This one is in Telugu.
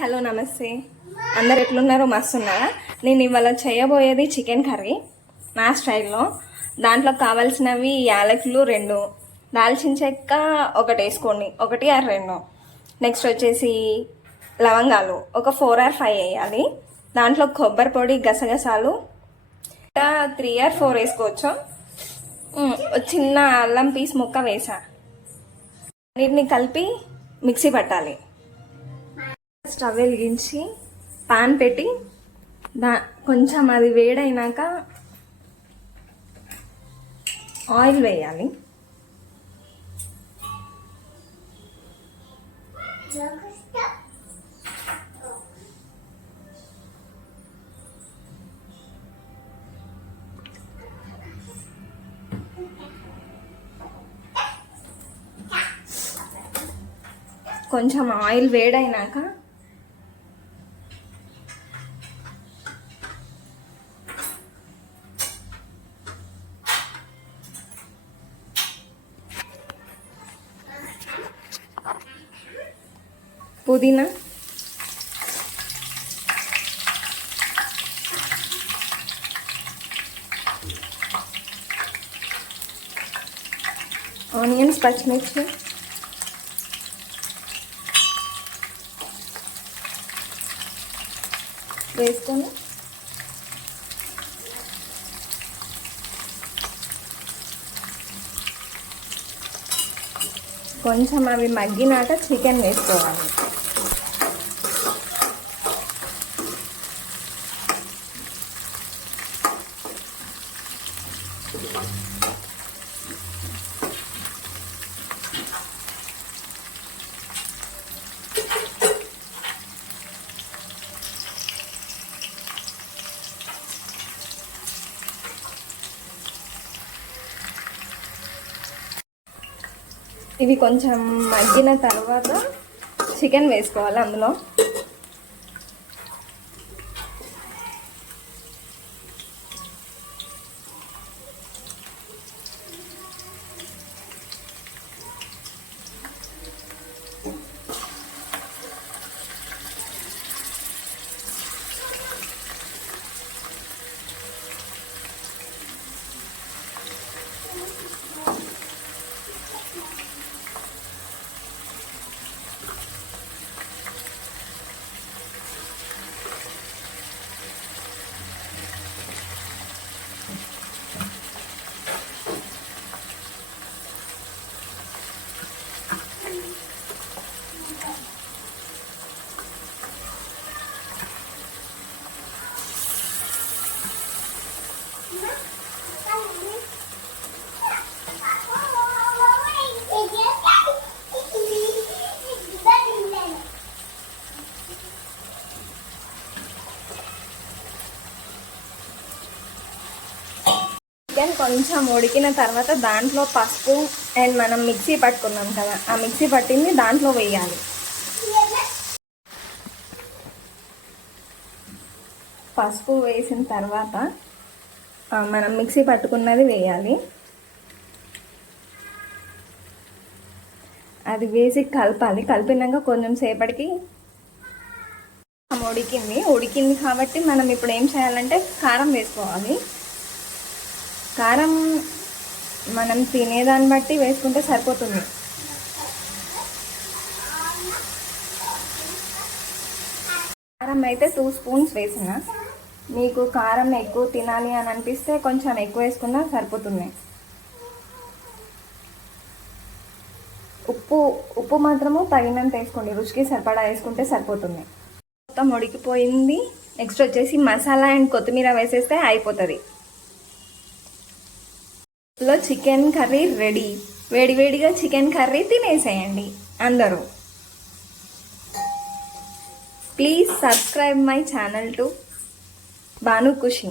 హలో నమస్తే. అందరు ఎట్లున్నారో మస్తున్నారా? నేను ఇవాళ చేయబోయేది చికెన్ కర్రీ నా స్టైల్లో. దాంట్లో కావాల్సినవి యాలకులు 2, దాల్చిన చెక్క 1 వేసుకోండి, 1 or 2. నెక్స్ట్ వచ్చేసి లవంగాలు ఒక 4 or 5 వేయాలి. దాంట్లో కొబ్బరి పొడి, గసగసాలు 3 or 4 వేసుకోవచ్చు. చిన్న అల్లం పీస్ ముక్క వేసా. అన్నిటిని కలిపి మిక్సీ పట్టాలి. స్టవ్ వెలిగించి పాన్ పెట్టి కొంచెం అది వేడైనాక ఆయిల్ వేయాలి. కొంచెం ఆయిల్ వేడైనాక పుదీనా, ఆనియన్స్, పచ్చిమిర్చి, వేసుకొని కొంచెం అవి మగ్గినాక చికెన్ వేసుకోవాలి. ఇవి కొంచెం మగ్గిన తర్వాత చికెన్ వేసుకోవాలి. అందులో చికెన్ కొంచెం ఉడికిన తర్వాత దాంట్లో పసుపు అండ్ మనం మిక్సీ పట్టుకున్నాం కదా, ఆ మిక్సీ పట్టింది దాంట్లో వేయాలి. పసుపు వేసిన తర్వాత మనం మిక్సీ పట్టుకున్నది వేయాలి. అది వేసి కలపాలి. కలిపినాక కొంచెం సేపటికి ఉడికింది కాబట్టి మనం ఇప్పుడు ఏం చేయాలంటే కారం వేసుకోవాలి. కారం మనం తినేదాన్ని బట్టి వేసుకుంటే సరిపోతుంది. కారం అయితే 2 స్పూన్స్ వేసిన. మీకు కారం ఎక్కువ తినాలి అని అనిపిస్తే కొంచెం ఎక్కువ వేసుకున్నా సరిపోతుంది. ఉప్పు మాత్రము తగినంత వేసుకోండి, రుచికి సరిపడా వేసుకుంటే సరిపోతుంది. మొత్తం ఉడికిపోయింది. నెక్స్ట్ వచ్చేసి మసాలా అండ్ కొత్తిమీర వేసేస్తే అయిపోతుంది. Chicken curry ready. వేడివేడిగా చికెన్ కర్రీ తినేసేయండి అందరూ. Please subscribe my channel to Bhanu Kushi.